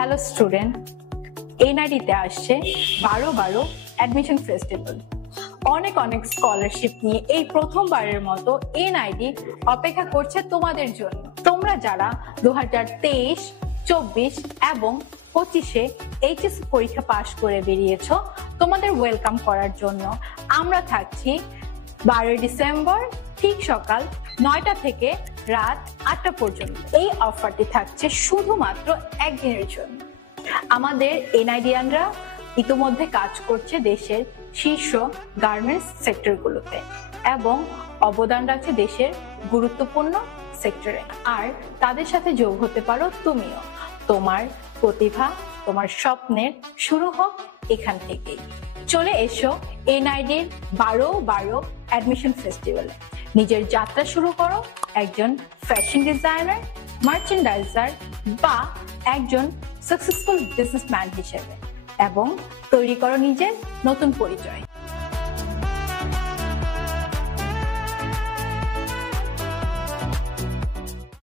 Hello student, এনআইডিতে আসছে 12-12 admission festival. অনেক অনেক স্কলারশিপ নিয়ে এই প্রথমবারের মতো এনআইডি অপেক্ষা করছে তোমাদের জন্য। তোমরা যারা 2023, 24 এবং 25-এ এইচএসসি পরীক্ষা পাশ করে বেরিয়েছো, তোমাদের ওয়েলকাম করার জন্য আমরা থাকছি 12 ডিসেম্বর ঠিক সকাল 9টা থেকে রাত 8টা পর্যন্ত। এই অফারটি থাকছে শুধুমাত্র একদিনের জন্য। আমাদের এনআইডিয়ানরা ইতিমধ্যে কাজ করছে দেশের শীর্ষ গার্মেন্টস সেক্টরগুলোতে এবং অবদান রাখছে দেশের গুরুত্বপূর্ণ সেক্টরে। আর তাদের সাথে যোগ হতে পারো তুমিও। তোমার প্রতিভা, তোমার স্বপ্নের শুরু হোক এখান থেকেই। চলে এসো এনআইডির 12-12 অ্যাডমিশন ফেস্টিভ্যালে। নিজের যাত্রা শুরু করো একজন ফ্যাশন ডিজাইনার, মার্চেন্ডাইজার বা একজন সাকসেসফুল বিজনেসম্যান হিসেবে এবং তৈরি করো নিজের নতুন পরিচয়।